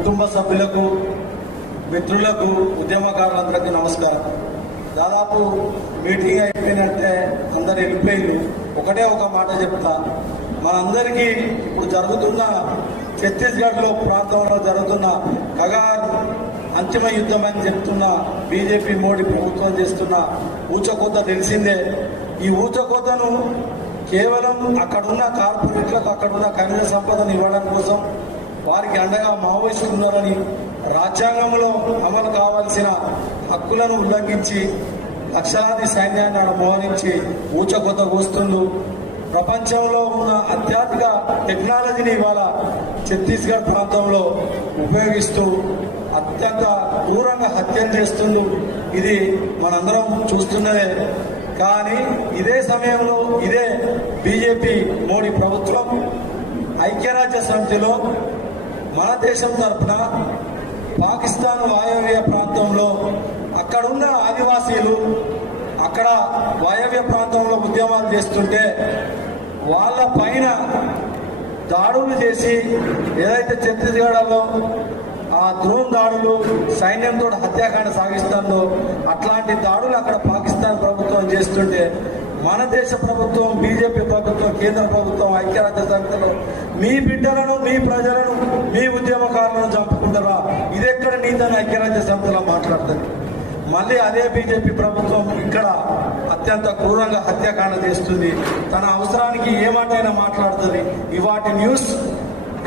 కుటుంబ సభ్యులకు మిత్రులకు ఉద్యమకారులందరికీ నమస్కారం. దాదాపు మీటింగ్ అయిపోయినట్టే అందరు వెళ్ళిపోయింది ఒకటే ఒక మాట చెప్తా. మనందరికీ ఇప్పుడు జరుగుతున్న ఛత్తీస్గఢ్లో ప్రాంతంలో జరుగుతున్న కగార్ అంతిమ యుద్ధం అని చెప్తున్న బీజేపీ మోడీ ప్రభుత్వం చేస్తున్న ఊచకోత తెలిసిందే. ఈ ఊచకోతను కేవలం అక్కడున్న కార్పొరేట్లకు అక్కడున్న ఖనిజ సంపదను ఇవ్వడం కోసం వారికి అండగా మావోయిస్టులు ఉన్నారని రాజ్యాంగంలో అమలు కావాల్సిన హక్కులను ఉల్లంఘించి లక్షలాది సైన్యాన్ని మోహరించి ఊచకొత కూస్తుండు. ప్రపంచంలో ఉన్న అత్యాధిక టెక్నాలజీని ఇవాళ ఛత్తీస్గఢ్ ప్రాంతంలో ఉపయోగిస్తూ అత్యంత క్రూరంగా హత్యలు చేస్తుంది ఇది మనందరం చూస్తున్నదే. కానీ ఇదే సమయంలో ఇదే బీజేపీ మోడీ ప్రభుత్వం ఐక్యరాజ్య సమితిలో భారతదేశం దేశం తరఫున పాకిస్తాన్ వాయవ్య ప్రాంతంలో అక్కడున్న ఆదివాసీలు అక్కడ వాయవ్య ప్రాంతంలో ఉద్యమాలు చేస్తుంటే వాళ్ళ పైన దాడులు చేసి ఏదైతే ఛత్తీస్గఢ్లో ఆ డ్రోన్ దాడులు సైన్యంతో హత్యాకాండ సాగిస్తుందో అట్లాంటి దాడులు అక్కడ పాకిస్తాన్ ప్రభుత్వం చేస్తుంటే మన దేశ ప్రభుత్వం బీజేపీ ప్రభుత్వం కేంద్ర ప్రభుత్వం ఐక్యరాజ్య సమితిలో మీ బిడ్డలను మీ ప్రజలను మీ ఉద్యమకారులను చంపుకుంటారా? ఇదెక్కడ నీతని ఐక్యరాజ్య సమితిలో మాట్లాడుతుంది మళ్ళీ అదే బీజేపీ ప్రభుత్వం ఇక్కడ అత్యంత క్రూరంగా హత్యాకాండ చేస్తుంది. తన అవసరానికి ఏ మాటైనా మాట్లాడుతుంది. ఇవాటి న్యూస్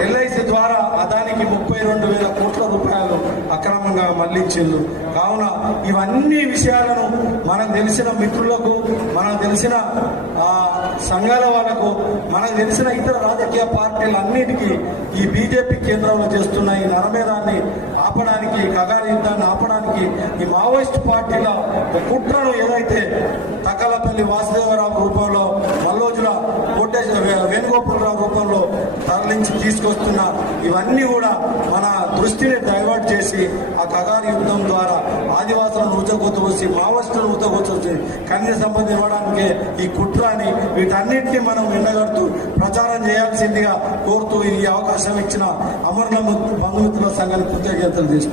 ఎల్ఐసి ద్వారా అదానికి ముప్పై రెండు వేల కోట్ల రూపాయలు అక్రమంగా మళ్ళించిండు కావున ఇవన్నీ విషయాలను మనకు తెలిసిన మిత్రులకు మనకు తెలిసిన ఆ, సంఘాల వాళ్ళకు మనకు తెలిసిన ఇతర రాజకీయ పార్టీలు అన్నిటికీ ఈ బీజేపీ కేంద్రంలో చేస్తున్న ఈ నరమేధాన్ని ఆపడానికి కగారి యుద్ధాన్ని ఆపడానికి ఈ మావోయిస్ట్ పార్టీల ఒక కుట్రను ఏదైతే తకలపల్లి వాసుదేవరావు రూపంలో మల్లోజుల కోటేశ్వర వేణుగోపాలరావు రూపంలో తరలించి తీసుకొస్తున్న ఇవన్నీ కూడా మన దృష్టిని డైవర్ట్ చేసి ఆ కగారి యుద్ధం ద్వారా ఆదివాసులను ఊచకోత వచ్చి మావోయిస్టులను ఊచకోత వచ్చి కన్య సంబంధం ఇవ్వడానికి ఈ కుట్రాన్ని అని వీటన్నిటిని మనం ఎండగడుతూ ప్రచారం చేయాల్సిందిగా కోరుతూ ఈ అవకాశం ఇచ్చిన అమరుల బంధుమిత్రుల సంఘానికి కృతజ్ఞతలు చేస్తున్నాం